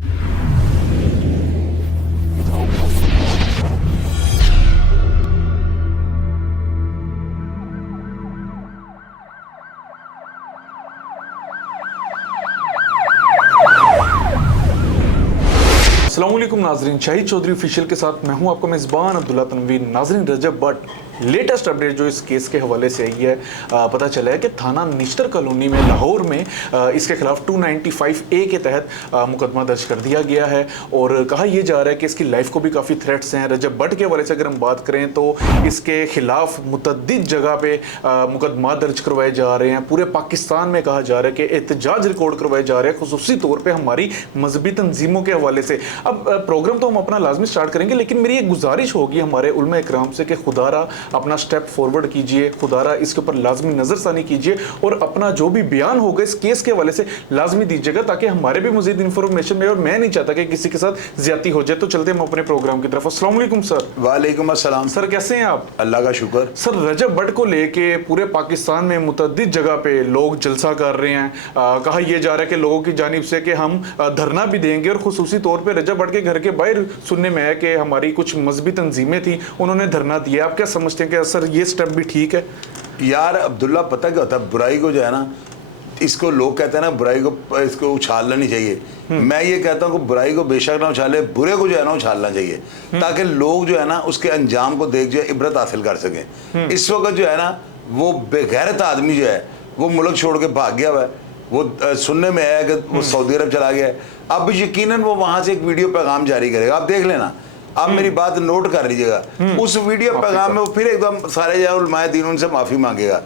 अस्सलामुअलैकुम नाजरीन, शाहिद चौधरी ऑफिशियल के साथ मैं हूं आपका मेज़बान अब्दुल्ला तनवीर। नाजरीन, रजब भट्ट लेटेस्ट अपडेट जो इस केस के हवाले से आई है, पता चला है कि थाना निश्तर कॉलोनी में लाहौर में इसके खिलाफ 295A के तहत मुकदमा दर्ज कर दिया गया है और कहा यह जा रहा है कि इसकी लाइफ को भी काफ़ी थ्रेट्स हैं। रजब भट्ट के हवाले से अगर हम बात करें तो इसके खिलाफ मुतअद्दिद जगह पे मुकदमा दर्ज करवाए जा रहे हैं। पूरे पाकिस्तान में कहा जा रहा है कि एहतजाज रिकॉर्ड करवाए जा रहे हैं, खुसूसी तौर पर हमारी मजहबी तंजीमों के हवाले से। अब प्रोग्राम तो हम अपना लाजमी स्टार्ट करेंगे, लेकिन मेरी एक गुजारिश होगी हमारे उलमा इकराम से कि खुदारा अपना स्टेप फॉरवर्ड कीजिए, खुदारा इसके ऊपर लाजमी नजरसानी कीजिए और अपना जो भी बयान होगा इस केस के हवाले से लाजमी दीजिएगा, ताकि हमारे भी मजीद इंफॉर्मेशन में, और मैं नहीं चाहता कि किसी के साथ ज्यादती हो जाए। तो चलते हम अपने प्रोग्राम की तरफ। अस्सलाम वालेकुम सर। वालेकुम अस्सलाम सर, कैसे हैं आप? अल्लाह का शुक्र। सर, रजब भट्ट को लेके पूरे पाकिस्तान में मुतअद्दिद जगह पे लोग जलसा कर रहे हैं। कहा यह जा रहा है कि लोगों की जानिब से कि हम धरना भी देंगे, और खुसूसी तौर पर रजब भट्ट के घर के बाहर सुनने में है कि हमारी कुछ मजहबी तंजीमें थी, उन्होंने धरना दिया। आप क्या समझते हैं कि सर ये स्टेप भी ठीक है? यार अब्दुल्ला, पता क्या होता है, बुराई को जो है ना, इसको लोग कहते हैं ना बुराई को इसको उछालना नहीं चाहिए। मैं ये कहता हूँ कि बुराई को बेशक ना उछाले, बुरे को जो है ना उछालना चाहिए, ताकि लोग जो है ना उसके अंजाम को देख जो है इबरत हासिल कर सकें। इस वक्त जो है ना वो बेगैरत आदमी जो है वो मुल्क छोड़ के भाग गया हुआ है। वो सुनने में आया कि वो सऊदी अरब चला गया है। अब यकीनन वो वहाँ से एक वीडियो पैगाम जारी करेगा, आप देख लेना। आप मेरी बात नोट कर लीजिएगा। उस वीडियो पैगाम में वो फिर एकदम सारे उलमाए दीन उनसे माफ़ी मांगेगा।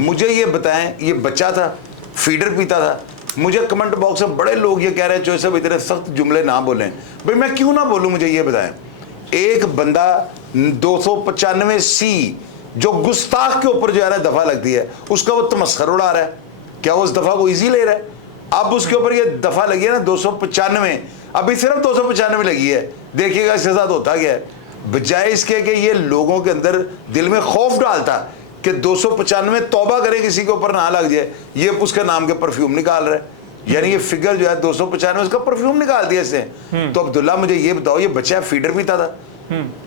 मुझे ये बताएं, ये बच्चा था, फीडर पीता था। मुझे कमेंट बॉक्स में बड़े लोग ये कह रहे हैं जो सब इतने सख्त जुमले ना बोलें। भाई मैं क्यों ना बोलूँ, मुझे ये बताएं। एक बंदा 295C जो गुस्ताख के ऊपर जो है ना दफ़ा लगती है, उसका वो तमस्खर उड़ा रहा है। क्या वो उस दफ़ा को ईजी ले रहा है? अब उसके ऊपर ये दफ़ा लगी है ना 295, अभी सिर्फ 295 लगी है। देखिएगा इसके साथ होता क्या है। बजाय इसके कि ये लोगों के अंदर दिल में खौफ डालता कि 295 तौबा करे किसी के ऊपर ना लग जाए, ये उसके नाम के परफ्यूम निकाल रहा है। यानी ये फिगर जो है 295 उसका परफ्यूम निकाल दिया इसने। तो अब्दुल्ला मुझे ये बताओ, ये बच्चा फीडर पीता था,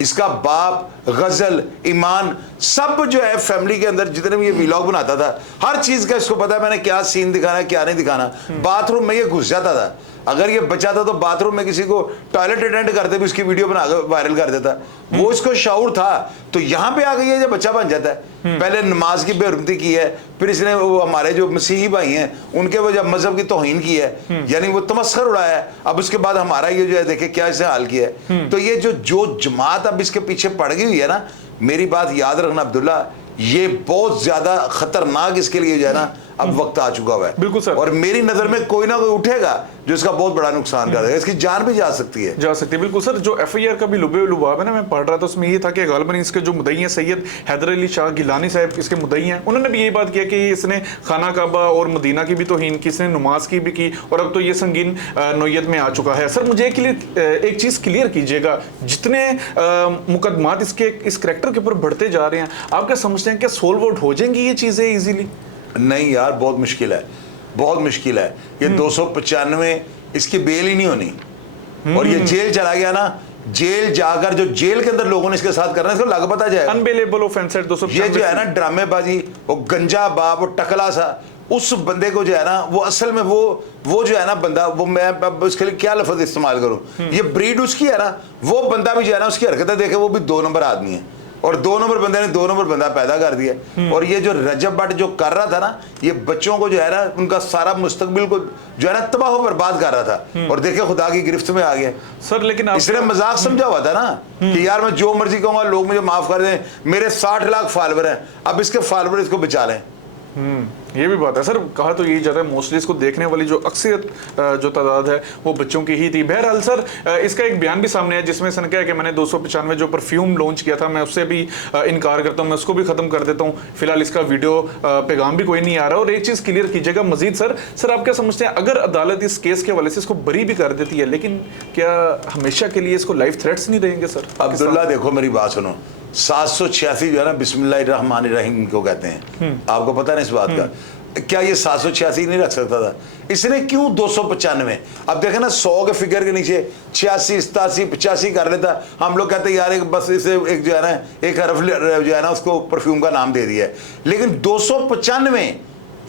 इसका बाप, गजल, ईमान, सब जो है फैमिली के अंदर जितने भी ये व्लॉग बनाता था, हर चीज का इसको पता है मैंने क्या सीन दिखाना है क्या नहीं दिखाना। बाथरूम में ये घुस जाता था, अगर ये बचा था तो बाथरूम में किसी को टॉयलेट अटेंड करते भी उसकी वीडियो बना कर वायरल कर देता। वो इसको शऊर था। तो यहाँ पे आ गई है, जो बच्चा बन जाता है। पहले नमाज की बेहरमती की है, फिर इसने वो हमारे जो मसीही भाई हैं उनके वजह मजहब की तौहीन की है, यानी वो तमस्खर उड़ाया है। अब उसके बाद हमारा ये जो है देखे क्या इसे हाल किया है। तो ये जो जमात अब इसके पीछे पड़ गई हुई है ना, मेरी बात याद रखना अब्दुल्ला, ये बहुत ज्यादा खतरनाक इसके लिए जो है ना अब वक्त आ चुका हुआ है। बिल्कुल सर। और मेरी नजर में कोई ना कोई उठेगा जो इसका बहुत बड़ा नुकसान कर देगा, इसकी जान भी जा सकती है। बिल्कुल सर। जो FIR का भी लुबे लुबाब है ना, मैं पढ़ रहा था, उसमें ये था कि गालिबन इसके जो मुद्दई हैं सैयद हैदर अली शाह गिलानी साहब इसके मुद्दई हैं, उन्होंने भी यही बात किया कि इसने खाना काबा और मदीना की भी तौहीन की, इसने नमाज की भी की, और अब तो ये संगीन नौयत में आ चुका है। सर मुझे एक चीज़ क्लियर कीजिएगा, जितने मुकदमात इसके इस करैक्टर के ऊपर बढ़ते जा रहे हैं, आप क्या समझते हैं कि सोल्व आउट हो जाएंगी ये चीज़ें ईजीली? नहीं यार, बहुत मुश्किल है, बहुत मुश्किल है। ये 295 इसकी बेल ही नहीं होनी, और ये जेल चला गया ना, जेल जाकर जो जेल के अंदर लोगों ने इसके साथ करना है इसको लग पता जाएगा। अनबेलेबल ऑफेंस है 295। ये जो है ना ड्रामेबाजी, वो गंजा बाप, वो टकला सा, उस बंदे को जो है ना वो असल में वो जो है ना बंदा, वो मैं उसके लिए क्या लफ्ज इस्तेमाल करूं, ये ब्रीड उसकी है ना, वो बंदा भी जो है ना उसकी हरकतें देखे वो भी 2 नंबर आदमी है, और 2 नंबर बंदे ने 2 नंबर बंदा पैदा कर दिया। और ये जो रजब भट्ट जो कर रहा था ना, ये बच्चों को जो है ना उनका सारा मुस्तकबिल को जो है ना तबाह बर्बाद कर रहा था, और देखे खुदा की गिरफ्त में आ गया सर। लेकिन इसने मजाक समझा हुआ था ना कि यार मैं जो मर्जी कहूंगा लोग मुझे माफ कर दें, मेरे 60 लाख फॉलोवर हैं, अब इसके फॉलोवर इसको बचा लें। ये भी बात है सर। कहा तो यही जाता है, मोस्टली इसको देखने वाली जो अक्सरियत जो तादाद है वो बच्चों की ही थी। बहरहाल सर, इसका एक बयान भी सामने है जिसमें इसने कहा कि मैंने 295 जो परफ्यूम लॉन्च किया था, मैं उससे भी इनकार करता हूँ, मैं उसको भी खत्म कर देता हूँ। फिलहाल इसका वीडियो पैगाम भी कोई नहीं आ रहा। और एक चीज़ क्लियर कीजिएगा मजीद सर, आप क्या समझते हैं, अगर अदालत इस केस के हवाले से इसको बरी भी कर देती है, लेकिन क्या हमेशा के लिए इसको लाइफ थ्रेट्स नहीं रहेंगे सर? अब्दुल्ला देखो मेरी बात सुनो, 786 जो है ना बिस्मिल्लाहिर्रहमानिर्रहीम को कहते हैं, आपको पता है ना इस बात का। क्या ये 786 नहीं रख सकता था? इसने क्यों 295? अब देखें ना 100 के फिगर के नीचे 86, 87, 85 कर लेता। हम लोग कहते हैं यार एक बस इसे एक जो है ना एक हरफ जो है ना उसको परफ्यूम का नाम दे दिया है। लेकिन 295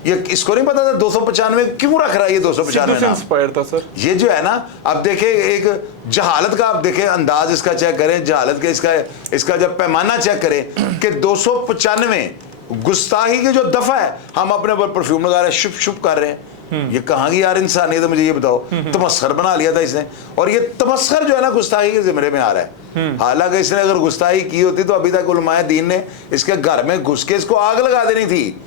ये इसको नहीं पता था 295 क्यों रख रहा है ये 295 नाम? इंस्पायर था सर ये जो है ना, अब देखें एक जहालत का, आप देखें अंदाज इसका चेक करें, जहालत के इसका जब पैमाना चेक करें कि 295 गुस्ताखी की जो दफा है, हम अपने ऊपर परफ्यूम लगा रहे हैं, शुभ शुभ कर रहे हैं। ये कहाँ की यार इंसानियत है, मुझे ये बताओ। तमस्खर बना लिया था इसने, और ये तमस्खर जो है ना गुस्ताखी के जिम्मे में आ रहा है। हालांकि इसने अगर गुस्ताखी की होती तो अभी तक उलमाए दीन ने इसके घर में घुस के इसको आग लगा देनी थी।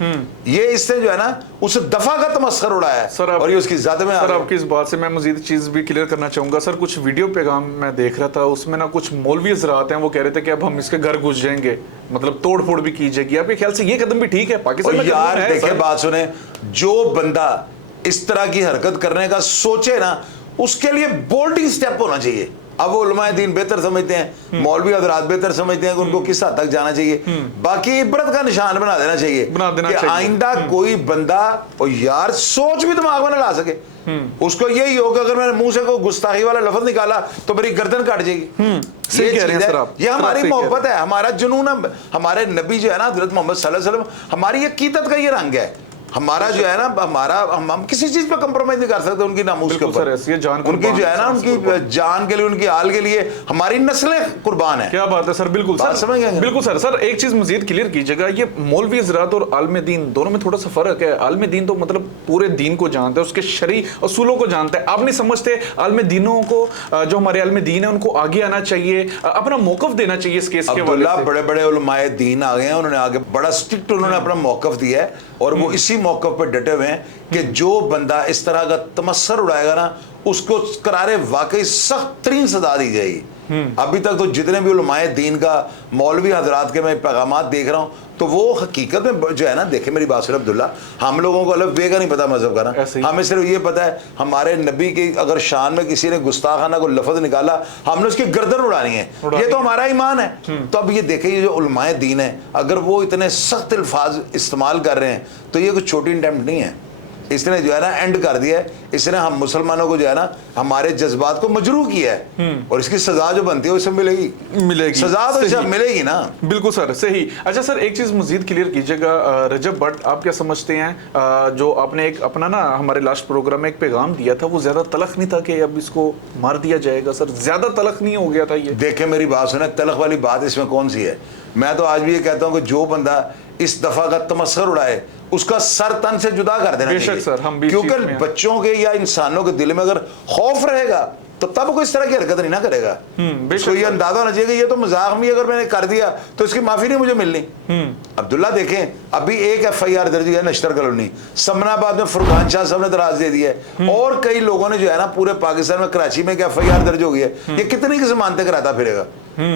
ये इसने जो है ना उस दफा का तमस्खर उड़ाया है सर, और ये उसकी ज़ात में सर आपकी इस बात से मैं मजीद चीज़ भी क्लियर करना चाहूँगा। सर कुछ वीडियो पैगाम मैं देख रहा था, उसमें ना कुछ मौलवी हज़रात हैं, वो कह रहे थे कि अब हम इसके घर घुस जाएंगे, मतलब तोड़ फोड़ भी की जाएगी। आपके ख्याल से ये कदम भी ठीक है? पाकिस्तान में यार कानून है, देखिए सर। बात सुने, जो बंदा इस तरह की हरकत करने का सोचे ना, उसके लिए बोल्डिंग स्टेप होना चाहिए। अब वो उलमाए दीन बेहतर समझते हैं, मौलवी हजरात बेहतर समझते हैं कि उनको किस हद तक जाना चाहिए। बाकी इबरत का निशान बना देना चाहिए कि आइंदा कोई बंदा, और यार सोच भी दिमाग में न ला सके, उसको यही हो कि अगर मैंने मुंह से कोई गुस्ताखी वाला लफ्ज निकाला तो मेरी गर्दन काट जाएगी। ये हमारी मोहब्बत है, हमारा जुनून है। हमारे नबी जो है ना हज़रत मोहम्मद सल्लल्लाहु अलैहि वसल्लम, हमारी अकीदत का ये रंग है। हमारा जो है ना, हमारा हम किसी चीज पे कंप्रोमाइज नहीं कर सकते उनकी नामूस के ऊपर। उनकी जो है ना, उनकी जान के लिए, उनकी हाल के लिए हमारी नस्लें कुर्बान है। क्या बात है सर, बिल्कुल सर, समझ गए? बिल्कुल सर। सर एक चीज मजीद क्लियर कीजिएगा, ये मौलवी हज़रात और आलम दीन दोनों में थोड़ा सा फर्क है। आलम दीन तो मतलब पूरे दीन को जानते हैं, उसके शरई असूलों को जानते हैं। आप नहीं समझते आलम दीनों को, जो हमारे आलम दीन है, उनको आगे आना चाहिए, अपना मौकफ देना चाहिए इस केस के हवाले से? बड़े बड़े उलमाए दीन आ गए हैं, उन्होंने आगे बड़ा स्ट्रिक्ट उन्होंने अपना मौकफ दिया है, और वो इसी मौकफ पर डटे हुए हैं कि जो बंदा इस तरह का तमस्सर उड़ाएगा ना, उसको करारे वाकई सख्त तरीन सजा दी जाएगी। अभी तक तो जितने भी उलमाए दीन का, मौलवी हजरात के मैं पैगामात देख रहा हूँ, तो वो हकीकत में जो है ना, देखे मेरी बात सुन अब्दुल्ला, हम लोगों को अलग वे का नहीं पता मजहब का ना, हमें सिर्फ ये पता है हमारे नबी की अगर शान में किसी ने गुस्ताखाना को लफ्ज निकाला, हमने उसकी गर्दन उड़ानी है, ये तो हमारा ईमान है। तो अब ये देखे, ये जो उलमाए दीन है, अगर वो इतने सख्त अल्फाज इस्तेमाल कर रहे हैं, तो ये कोई छोटी अटेम्प्ट नहीं है। इसने जो है ना एंड कर दिया है, इसने हम मुसलमानों को जो है ना, हमारे जज्बात को मजरूह किया है, और इसकी सजा जो बनती है उससे मिलेगी सजा, तो इसे मिलेगी ना। बिल्कुल सर, सही। अच्छा सर एक चीज मजीद क्लियर कीजिएगा, रजब भट्ट आप क्या समझते हैं, जो आपने एक अपना ना हमारे लास्ट प्रोग्राम में एक पैगाम दिया था, वो ज्यादा तलख नहीं था कि अब इसको मार दिया जाएगा? सर ज्यादा तलख नहीं हो गया था ये? देखे मेरी बात सुने, तलख वाली बात इसमें कौन सी है? मैं तो आज भी ये कहता हूँ कि जो बंदा इस दफा का तमस्सर उड़ाए, उसका सर तन से जुदा कर देना चाहिए। सर, हम भी क्योंकि बच्चों के या इंसानों के दिल में अगर खौफ रहेगा तो तब कोई इस तरह की हरकत नहीं ना करेगा। इसको ये अंदाजा होना चाहिए कि ये तो मजाक में अगर मैंने कर दिया तो इसकी माफी नहीं मुझे मिलनी। अब्दुल्ला देखें, अभी एक FIR दर्ज हुई है नश्तर कॉलोनी समनाबाद में, फुरकान शाह साहब ने दराज दे दिया है, और कई लोगों ने जो है ना पूरे पाकिस्तान में, कराची में FIR दर्ज हो गई है। ये कितनी की जमानतें कराता फिरेगा?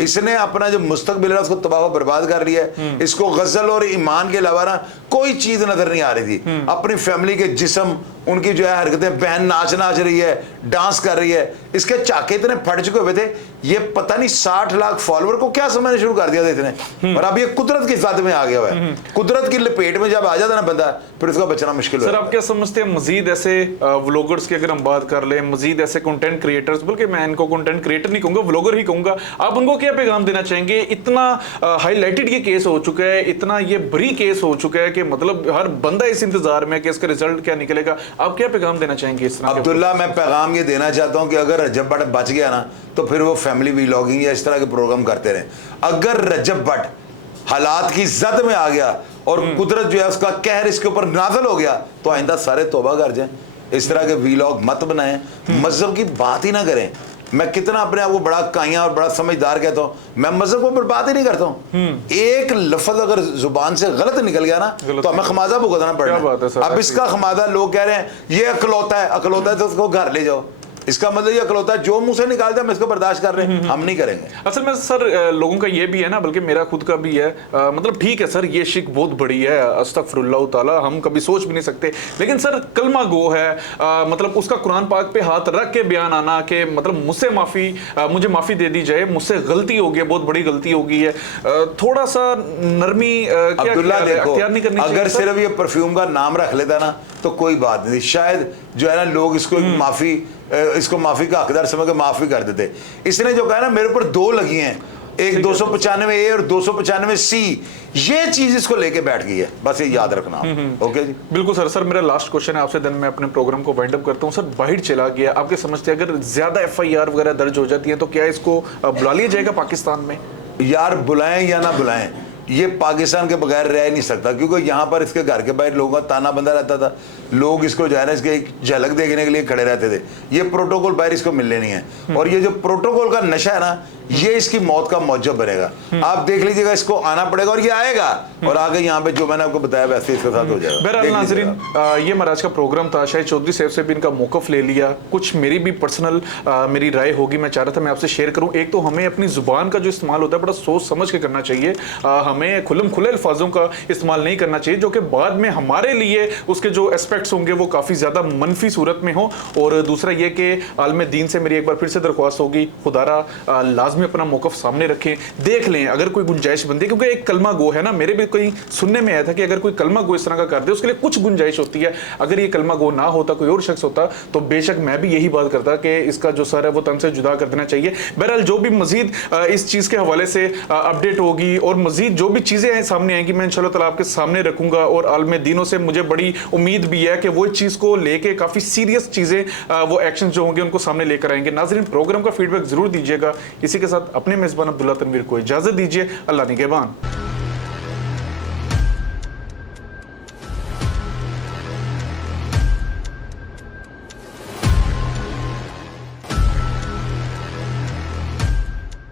इसने अपना जो मुस्तकबिल है उसको तबाह बर्बाद कर लिया है। इसको गजल और ईमान के अलावा ना कोई चीज नजर नहीं आ रही थी। अपनी फैमिली के जिस्म, उनकी जो है हरकतें, बहन नाच रही है, डांस कर रही है, इसके चाके इतने फट चुके हुए थे, ये पता नहीं 60 लाख फॉलोअर को क्या समझना शुरू कर दिया था इसने। और अब ये कुदरत की साथ में आ गया हुआ है। कुदरत की लपेट में जब आ जाता ना बंदा, फिर उसका बचना मुश्किल है। सर आप क्या समझते हैं, मजीद ऐसे व्लॉगर्स की अगर हम बात कर लें, मजीद ऐसे कंटेंट क्रिएटर्स, बल्कि मैं इनको कंटेंट क्रिएटर नहीं कहूंगा, व्लॉगर ही कहूंगा, आप उनको क्या पैगाम देना चाहेंगे? इतना हाईलाइटेड ये केस हो चुका है, इतना ये बड़ी केस हो चुका है कि मतलब हर बंदा इस इंतजार में कि इसका रिजल्ट क्या निकलेगा। आप क्या पैगाम देना चाहेंगे इस तरह? अब्दुल्ला मैं पैगाम ये देना चाहता हूं कि अगर रजब भट्ट बच गया ना, तो फिर वो फैमिली व्लॉगिंग या इस तरह के प्रोग्राम करते रहे। अगर रजब भट्ट हालात की जद में आ गया और कुदरत जो है उसका कहर इसके ऊपर नाज़िल हो गया, तो आइंदा सारे तौबा कर जाएं, इस तरह के व्लॉग मत बनाएं, मजहब की बात ही ना करें। मैं कितना अपने आप को बड़ा काया और बड़ा समझदार कहता हूँ, मैं मजहब को बर्बाद ही नहीं करता हूँ। एक लफ्ज अगर जुबान से गलत निकल गया ना, तो हमें खमाजा भुगतना पड़ेगा। अब इसका खमाजा लोग कह रहे हैं ये अकलौता है, अकलौता है तो उसको घर ले जाओ। इसका मतलब ये अकलौता है जो मुंह से निकालते हैं हम इसको बर्दाश्त कर रहे हैं, हम नहीं करेंगे। असल में सर लोगों का ये भी है ना, बल्कि मेरा खुद का भी है, मतलब ठीक है सर ये शिक बहुत बड़ी है, अस्तगफिरुल्लाह ताला, हम कभी सोच भी नहीं सकते, लेकिन सर कलमा गो है, मतलब उसका कुरान पाक पे हाथ रख के बयान आना कि मतलब मुझसे माफ़ी, मुझे माफ़ी दे दी जाए, मुझसे गलती हो गई है, बहुत बड़ी गलती हो गई है, थोड़ा सा नरमी क्या अब्दुल्ला देखो, अख्तियार नहीं करनी चाहिए अगर सर? सिर्फ ये परफ्यूम का नाम रख लेता ना तो कोई बात नहीं, शायद जो है ना लोग इसको माफी, इसको माफी का हकदार समझ के माफी कर देते। इसने जो कहा ना मेरे ऊपर 2 लगी हैं, एक 295A और 295C, ये चीज इसको लेके बैठ गई है, बस ये याद रखना। ओके जी, बिल्कुल सर। सर मेरा लास्ट क्वेश्चन है आपसे, देन मैं अपने प्रोग्राम को वाइंड अप करता हूँ। सर बाहर चला गया, आपके समझते अगर ज्यादा FIR वगैरह दर्ज हो जाती है तो क्या इसको बुला लिया जाएगा पाकिस्तान में? यार बुलाएं या ना बुलाएं, ये पाकिस्तान के बगैर रह नहीं सकता, क्योंकि यहाँ पर इसके घर के बाहर लोगों का ताना बंदा रहता था, लोग इसको जो है ना इसके एक झलक देखने के लिए खड़े रहते थे। ये प्रोटोकॉल बाहर इसको मिलने नहीं है, और ये जो प्रोटोकॉल का नशा है ना, ये इसकी मौत का मौजब बनेगा। आप देख लीजिएगा, इसको आना पड़ेगा और ये आएगा, और आगे यहाँ पे जो मैंने आपको बताया वैसे इसके साथ हो जाएगा। बहरहाल नाज़रीन, ये महाराज का प्रोग्राम था, शायद चौधरी साहब से भी इनका मौक़िफ़ ले लिया, कुछ मेरी भी पर्सनल मेरी राय होगी, मैं चाह रहा था मैं आपसे शेयर करूं। एक तो हमें अपनी ज़ुबान का जो इस्तेमाल होता है बड़ा सोच समझ के करना चाहिए, हमें खुल्लम खुले अल्फाजों का इस्तेमाल नहीं करना चाहिए जो कि बाद में हमारे लिए उसके जो एस्पेक्ट्स होंगे वो काफ़ी ज़्यादा मनफी सूरत में हो। और दूसरा ये कि आलम दीन से मेरी एक बार फिर से दरख्वास्त होगी, खुदारा लाजमी अपना मौक़िफ़ सामने रखें, देख लें अगर कोई गुंजाइश बनती है, क्योंकि एक कलमा गो है ना, मेरे भी कोई सुनने में आया था कि अगर कोई कलमा गो इस तरह का कर दे उसके लिए कुछ गुंजाइश होती है। अगर ये कलमा गो ना होता, कोई और शख्स होता, तो बेशक मैं भी यही बात करता कि इसका जो सर है वो तन से जुदा कर देना चाहिए। बहरहाल जो भी मजीद इस चीज़ के हवाले से अपडेट होगी और मजीद जो भी चीज़ें सामने आएंगी मैं इंशाल्लाह ताला आपके सामने रखूंगा। और आलम दीनों से मुझे बड़ी उम्मीद भी है कि वो इस चीज़ को लेके काफ़ी सीरियस चीज़ें, वो एक्शन जो होंगे उनको सामने लेकर आएंगे। नाज़रीन, प्रोग्राम का फीडबैक जरूर दीजिएगा। इसी के साथ अपने मेज़बान अब्दुल्ला तनवीर को इजाज़त दीजिए। अल्लाह निगहबान।